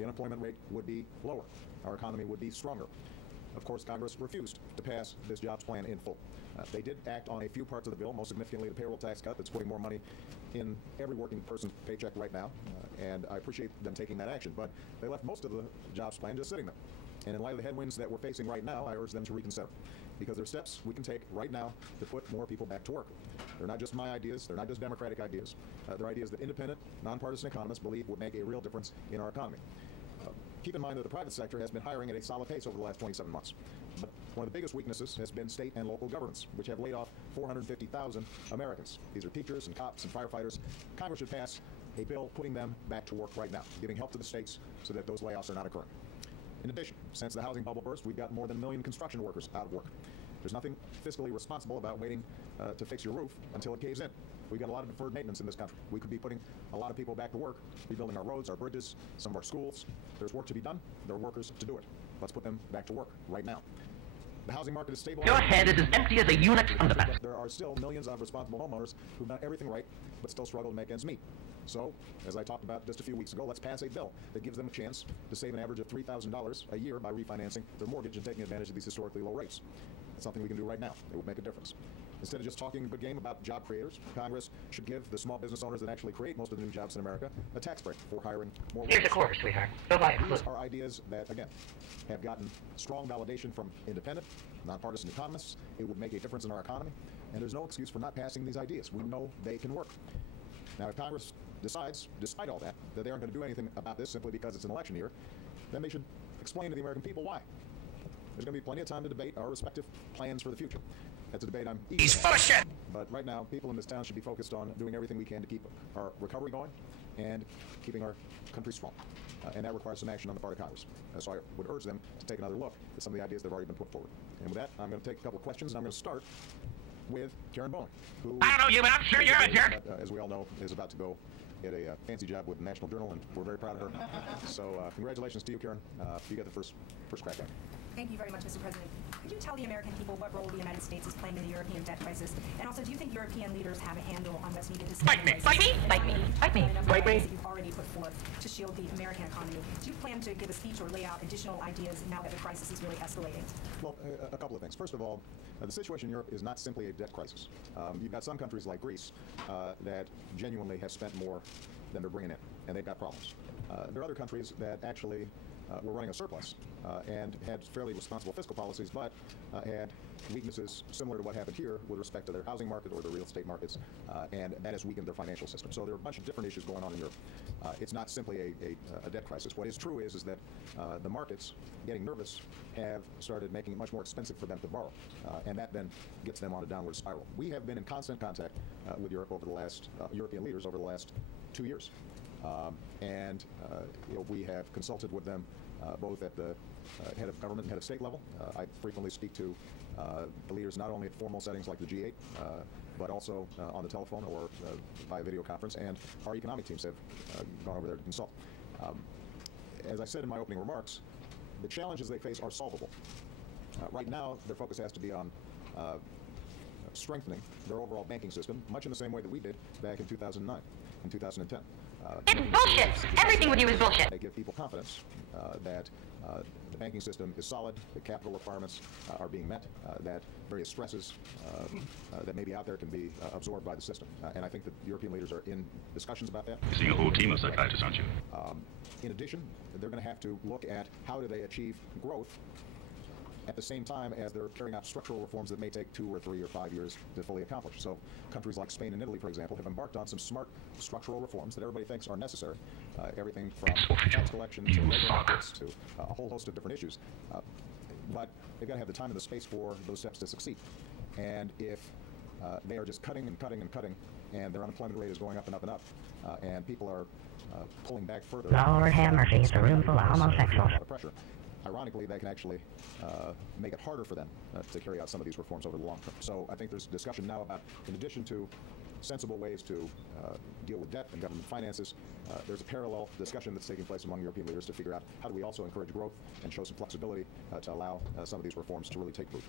the unemployment rate would be lower. Our economy would be stronger. Of course, Congress refused to pass this jobs plan in full. They did act on a few parts of the bill, most significantly the payroll tax cut that's putting more money in every working person's paycheck right now, and I appreciate them taking that action, but they left most of the jobs plan just sitting there. And in light of the headwinds that we're facing right now, I urge them to reconsider, because there are steps we can take right now to put more people back to work. They're not just my ideas, they're not just Democratic ideas. They're ideas that independent, nonpartisan economists believe would make a real difference in our economy. Keep in mind that the private sector has been hiring at a solid pace over the last 27 months. But one of the biggest weaknesses has been state and local governments, which have laid off 450,000 Americans. These are teachers and cops and firefighters. Congress should pass a bill putting them back to work right now, giving help to the states so that those layoffs are not occurring. In addition, since the housing bubble burst, we've got more than 1 million construction workers out of work. There's nothing fiscally responsible about waiting to fix your roof until it caves in. We've got a lot of deferred maintenance in this country. We could be putting a lot of people back to work, rebuilding our roads, our bridges, some of our schools. There's work to be done. There are workers to do it. Let's put them back to work right now. The housing market is stable. Your head is as empty as a eunuch's underpants. There are still millions of responsible homeowners who've done everything right, but still struggle to make ends meet. So, as I talked about just a few weeks ago, let's pass a bill that gives them a chance to save an average of $3,000 a year by refinancing their mortgage and taking advantage of these historically low rates. That's something we can do right now. It would make a difference. Instead of just talking a good game about job creators, Congress should give the small business owners that actually create most of the new jobs in America a tax break for hiring more workers. Here's a quarter, sweetheart. Go buy a These are ideas that, again, have gotten strong validation from independent, nonpartisan economists. It would make a difference in our economy, and there's no excuse for not passing these ideas. We know they can work. Now, if Congress decides, despite all that, that they aren't going to do anything about this simply because it's an election year, then they should explain to the American people why. There's going to be plenty of time to debate our respective plans for the future. That's a debate I'm eager to have. But right now, people in this town should be focused on doing everything we can to keep our recovery going and keeping our country strong. And that requires some action on the part of Congress. So I would urge them to take another look at some of the ideas that have already been put forward. And with that, I'm going to take a couple of questions, and I'm going to start with Karen Bowen, who, I don't know you, but I'm sure you're a jerk. As we all know, is about to go get a fancy job with the National Journal, and we're very proud of her. So congratulations to you, Karen. You get the first crack at it. Thank you very much, Mr. President. Could you tell the American people what role the United States is playing in the European debt crisis? And also, do you think European leaders have a handle on what's needed to Fight me! Fight me! Fight me! Fight me! Fight me! That you've already put forth to shield the American economy. Do you plan to give a speech or lay out additional ideas now that the crisis is really escalating? Well, a couple of things. First of all, the situation in Europe is not simply a debt crisis. You've got some countries like Greece that genuinely have spent more than they're bringing in, and they've got problems. There are other countries that actually were running a surplus and had fairly responsible fiscal policies, but had weaknesses similar to what happened here with respect to their housing market or their real estate markets, and that has weakened their financial system. So there are a bunch of different issues going on in Europe. It's not simply a debt crisis. What is true is that the markets, getting nervous, have started making it much more expensive for them to borrow, and that then gets them on a downward spiral. We have been in constant contact with Europe over the last, European leaders over the last 2 years. We have consulted with them both at the head of government and head of state level. I frequently speak to the leaders not only at formal settings like the G8, but also on the telephone or by video conference, and our economic teams have gone over there to consult. As I said in my opening remarks, the challenges they face are solvable. Right now, their focus has to be on strengthening their overall banking system, much in the same way that we did back in 2009 and 2010. It's bullshit! Everything with you is bullshit! They give people confidence that the banking system is solid, that capital requirements are being met, that various stresses that may be out there can be absorbed by the system. And I think that European leaders are in discussions about that. You're seeing a whole team of psychiatrists, aren't you? In addition, they're going to have to look at how do they achieve growth at the same time as they're carrying out structural reforms that may take 2 or 3 or 5 years to fully accomplish. So countries like Spain and Italy, for example, have embarked on some smart structural reforms that everybody thinks are necessary. Everything from tax collection to labor markets to a whole host of different issues. But they've got to have the time and the space for those steps to succeed. And if they are just cutting and cutting and cutting, and their unemployment rate is going up and up and up, and people are pulling back further. Lord have mercy, it's a room full of homosexuals. Pressure. Ironically, that can actually make it harder for them to carry out some of these reforms over the long term. So I think there's discussion now about, in addition to sensible ways to deal with debt and government finances, there's a parallel discussion that's taking place among European leaders to figure out how do we also encourage growth and show some flexibility to allow some of these reforms to really take root.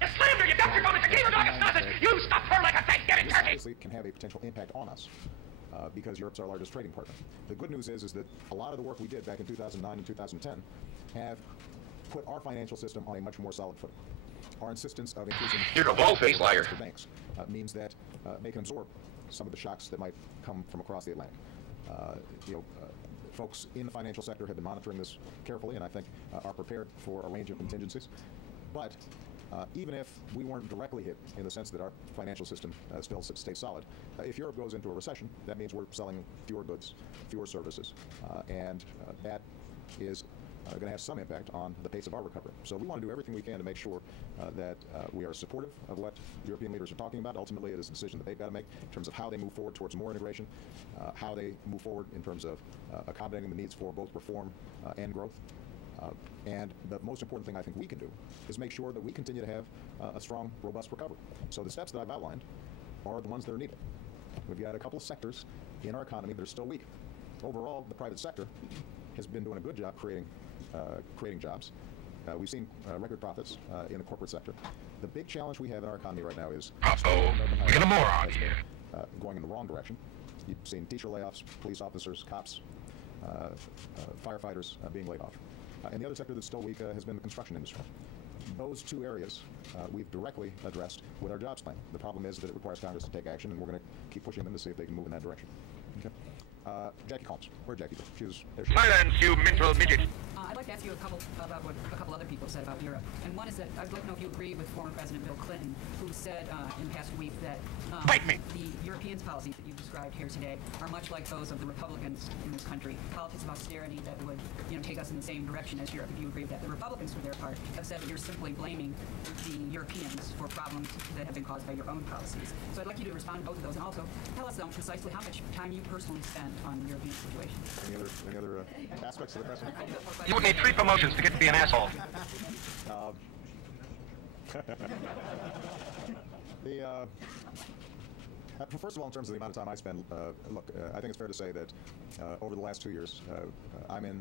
You slammed her! You dumped your phone! It's a gamer dog! It's nothing! You stuffed her like a Thanksgiving This turkey! obviously can have a potential impact on us. because Europe's our largest trading partner. The good news is that a lot of the work we did back in 2009 and 2010 have put our financial system on a much more solid footing. Our insistence of increasing You're a bald-faced liar. for banks means that they can absorb some of the shocks that might come from across the Atlantic. Folks in the financial sector have been monitoring this carefully, and I think are prepared for a range of contingencies. But even if we weren't directly hit in the sense that our financial system still stays solid, if Europe goes into a recession, that means we're selling fewer goods, fewer services, and that is going to have some impact on the pace of our recovery. So we want to do everything we can to make sure that we are supportive of what European leaders are talking about. Ultimately, it is a decision that they've got to make in terms of how they move forward towards more integration, how they move forward in terms of accommodating the needs for both reform and growth. And the most important thing I think we can do is make sure that we continue to have a strong, robust recovery. So the steps that I've outlined are the ones that are needed. We've got a couple of sectors in our economy that are still weak. Overall, the private sector has been doing a good job creating jobs. We've seen record profits in the corporate sector. The big challenge we have in our economy right now is Look at a moron here. going in the wrong direction. You've seen teacher layoffs, police officers, cops, firefighters being laid off. And the other sector that's still weak has been the construction industry. Those two areas we've directly addressed with our jobs plan. The problem is that it requires Congress to take action, and we're going to keep pushing them to see if they can move in that direction. Okay. Jackie Collins. Where'd Jackie go? Silence, you mental midget. I'd like to ask you about what a couple other people said about Europe. And one is that I'd like to know if you agree with former President Bill Clinton, who said in the past week that Bite me. the European policies that you've described here today are much like those of the Republicans in this country. Politics of austerity that would take us in the same direction as Europe. If you agree with that. The Republicans, for their part, have said that you're simply blaming the Europeans for problems that have been caused by your own policies. So I'd like you to respond to both of those, and also tell us precisely how much time you personally spent on the European situation. Any other aspects of the president? You would need 3 promotions to get to be an asshole. First of all, in terms of the amount of time I spend, look, I think it's fair to say that over the last 2 years, I'm in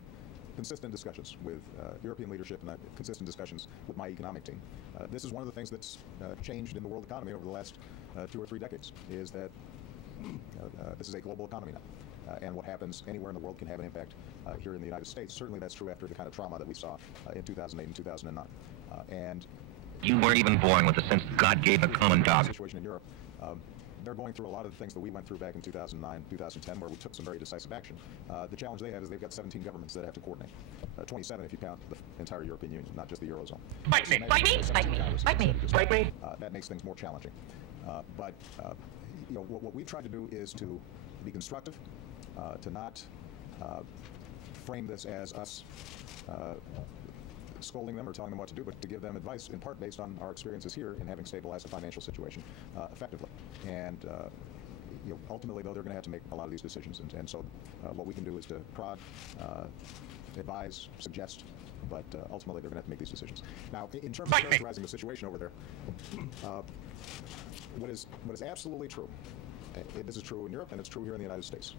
consistent discussions with European leadership and consistent discussions with my economic team. This is one of the things that's changed in the world economy over the last 2 or 3 decades, is that this is a global economy now. And what happens anywhere in the world can have an impact here in the United States. Certainly that's true after the kind of trauma that we saw in 2008 and 2009. And You weren't even born with the sense that God gave a common the dog. situation in Europe, they're going through a lot of the things that we went through back in 2009, 2010, where we took some very decisive action. The challenge they have is they've got 17 governments that have to coordinate. 27 if you count the entire European Union, not just the Eurozone. Bite me. Bite me, bite me, bite me. Bite me. That makes things more challenging. But what we've tried to do is to be constructive, to not frame this as us scolding them or telling them what to do, but to give them advice in part based on our experiences here in having stabilized the financial situation effectively. And ultimately, though, they're going to have to make a lot of these decisions. And so what we can do is to prod, advise, suggest, but ultimately they're going to have to make these decisions. Now, in terms of characterizing the situation over there, what is absolutely true, this is true in Europe and it's true here in the United States,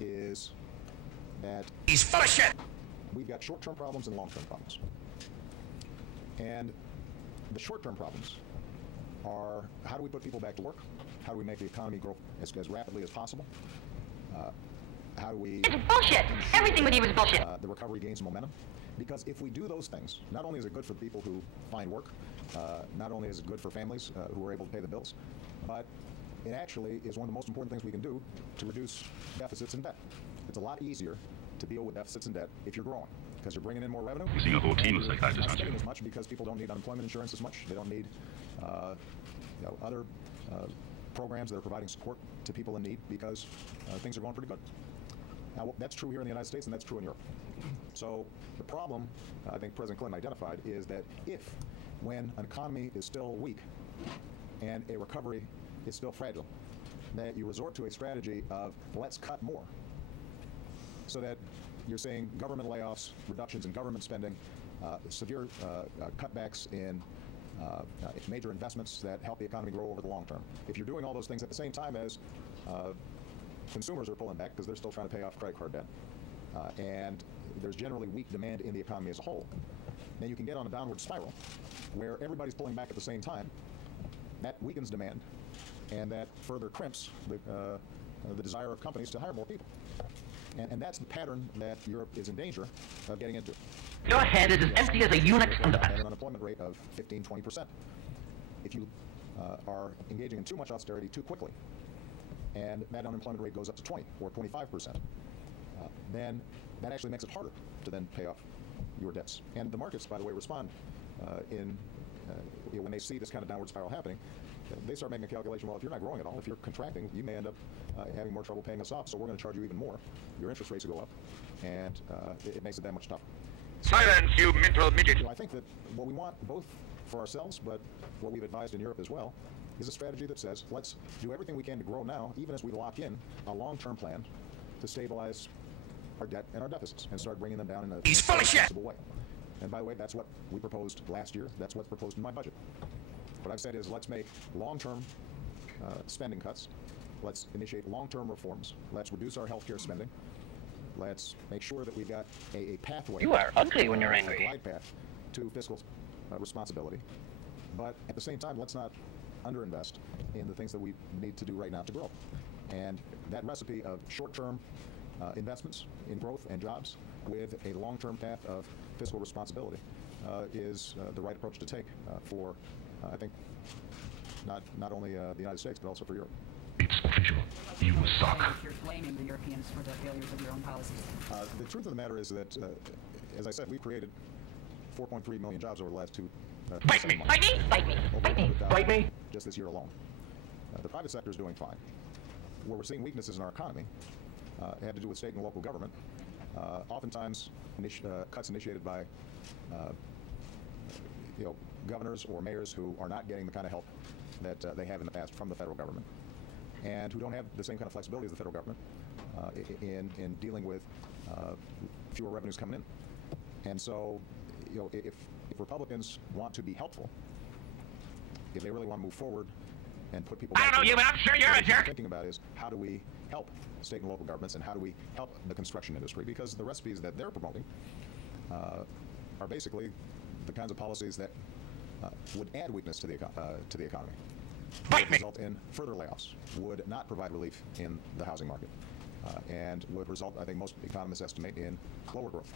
is that He's full of shit. we've got short-term problems and long-term problems. And the short-term problems are, how do we put people back to work? How do we make the economy grow as rapidly as possible? How do we... It's bullshit. Everything with you is bullshit. The recovery gains momentum? Because if we do those things, not only is it good for the people who find work, not only is it good for families who are able to pay the bills, but it actually is one of the most important things we can do to reduce deficits and debt. It's a lot easier to deal with deficits and debt if you're growing, because you're bringing in more revenue. You're seeing a whole team of psychiatrists, Not aren't you? spending as much because people don't need unemployment insurance as much. They don't need other programs that are providing support to people in need because things are going pretty good. Now, that's true here in the United States, and that's true in Europe. So the problem, I think President Clinton identified, is that when an economy is still weak and a recovery is still fragile, that you resort to a strategy of let's cut more, so that you're seeing government layoffs, reductions in government spending, severe cutbacks in major investments that help the economy grow over the long term. If you're doing all those things at the same time as consumers are pulling back because they're still trying to pay off credit card debt, and there's generally weak demand in the economy as a whole, then you can get on a downward spiral where everybody's pulling back at the same time. That weakens demand, and that further crimps the desire of companies to hire more people. And that's the pattern that Europe is in danger of getting into. Your head is as empty as a eunuch's At underpants. an unemployment rate of 15–20%. If you are engaging in too much austerity too quickly, and that unemployment rate goes up to 20 or 25%, then that actually makes it harder to then pay off your debts. And the markets, by the way, respond when they see this kind of downward spiral happening. They start making a calculation, well, if you're not growing at all, if you're contracting, you may end up having more trouble paying us off, so we're going to charge you even more. Your interest rates will go up, and it makes it that much tougher. Silence, you mental midget. I think that what we want, both for ourselves, but what we've advised in Europe as well, is a strategy that says, let's do everything we can to grow now, even as we lock in a long-term plan to stabilize our debt and our deficits and start bringing them down in a He's full of shit. sensible way. And by the way, that's what we proposed last year. That's what's proposed in my budget. What I've said is, let's make long-term spending cuts. Let's initiate long-term reforms. Let's reduce our healthcare spending. Let's make sure that we've got a pathway. You are ugly when you're A angry. glide path to fiscal responsibility. But at the same time, let's not underinvest in the things that we need to do right now to grow. And that recipe of short-term investments in growth and jobs with a long-term path of fiscal responsibility is the right approach to take for, I think, not only the United States, but also for Europe. It's official. You suck. You're blaming the Europeans for the failures of your own policies. The truth of the matter is that, as I said, we've created 4.3 million jobs over the last two Bite me. months. Bite me, bite me, Over bite me. 100,000 Bite me. just this year alone. The private sector is doing fine. Where we're seeing weaknesses in our economy had to do with state and local government. Oftentimes, cuts initiated by governors or mayors who are not getting the kind of help that they have in the past from the federal government, and who don't have the same kind of flexibility as the federal government in dealing with fewer revenues coming in. And so, if Republicans want to be helpful, if they really want to move forward and put people I don't back know to you, work, but I'm sure you're what a we should be jerk. thinking about is, how do we help state and local governments, and how do we help the construction industry? Because the recipes that they're promoting are basically the kinds of policies that would add weakness to the economy, Bite would me. result in further layoffs, would not provide relief in the housing market, and would result, I think most economists estimate, in lower growth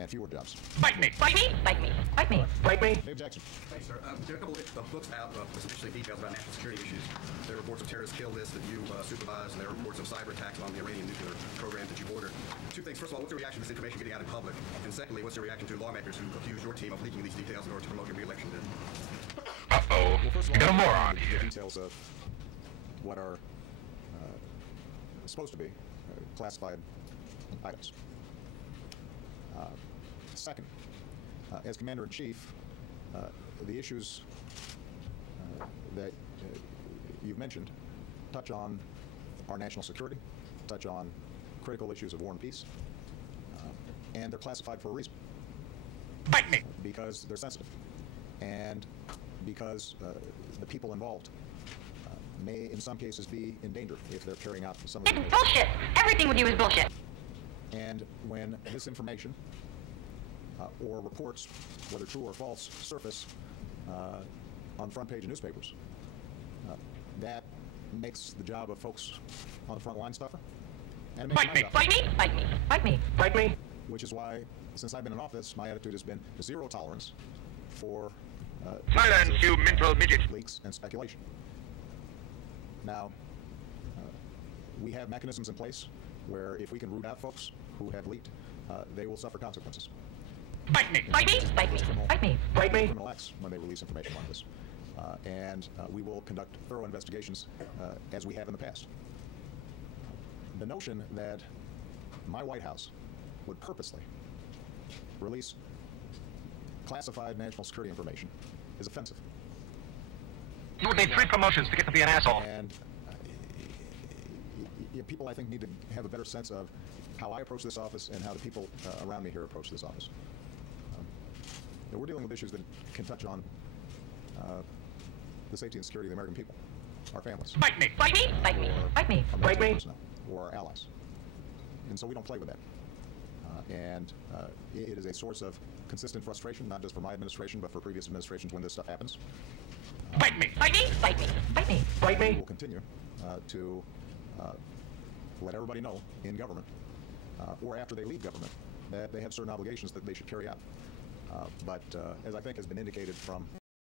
and fewer jobs. Bite me. Bite me, bite me, bite me. Bite me. Dave Jackson. Thanks, sir. There are a couple of books out with essentially details about national security issues. There are reports of terrorist kill lists that you supervise, and there are reports of cyber attacks on the Iranian nuclear program that you've ordered. Two things. First of all, what's the reaction to this information getting out in public? And secondly, what's the reaction to lawmakers who accuse your team of leaking these details in order to promote your re-election bid? Uh-oh. Well, first of You got a all, moron the here. details of what are supposed to be classified items. Second, as Commander-in-Chief, the issues that you've mentioned touch on our national security, touch on critical issues of war and peace, and they're classified for a reason. Bite me. Because they're sensitive, and because the people involved may, in some cases, be in danger if they're carrying out some of the It's bullshit. Everything with you is bullshit. And when this information or reports, whether true or false, surface on the front page of newspapers, that makes the job of folks on the front line tougher. And it makes Bite me. my job Bite me, bite me, bite me. Bite me. which is why, since I've been in office, my attitude has been zero tolerance for Silence, you mental midget. leaks and speculation. Now, we have mechanisms in place where if we can root out folks who have leaked, they will suffer consequences. Bite me. Bite me, bite me, bite me. Bite me. Criminal acts when they release information like this. And we will conduct thorough investigations as we have in the past. The notion that my White House would purposely release classified national security information is offensive. You would need 3 promotions to get to be an asshole. And people, I think, need to have a better sense of how I approach this office and how the people around me here approach this office. We're dealing with issues that can touch on the safety and security of the American people, our families, Bite me. Bite me, bite me, bite me. our Bite me. military personnel, or our allies. And so we don't play with that. It is a source of consistent frustration, not just for my administration, but for previous administrations when this stuff happens. Bite me. Bite me, bite me, bite me. Bite We me. will continue to let everybody know in government or after they leave government that they have certain obligations that they should carry out. But as I think has been indicated from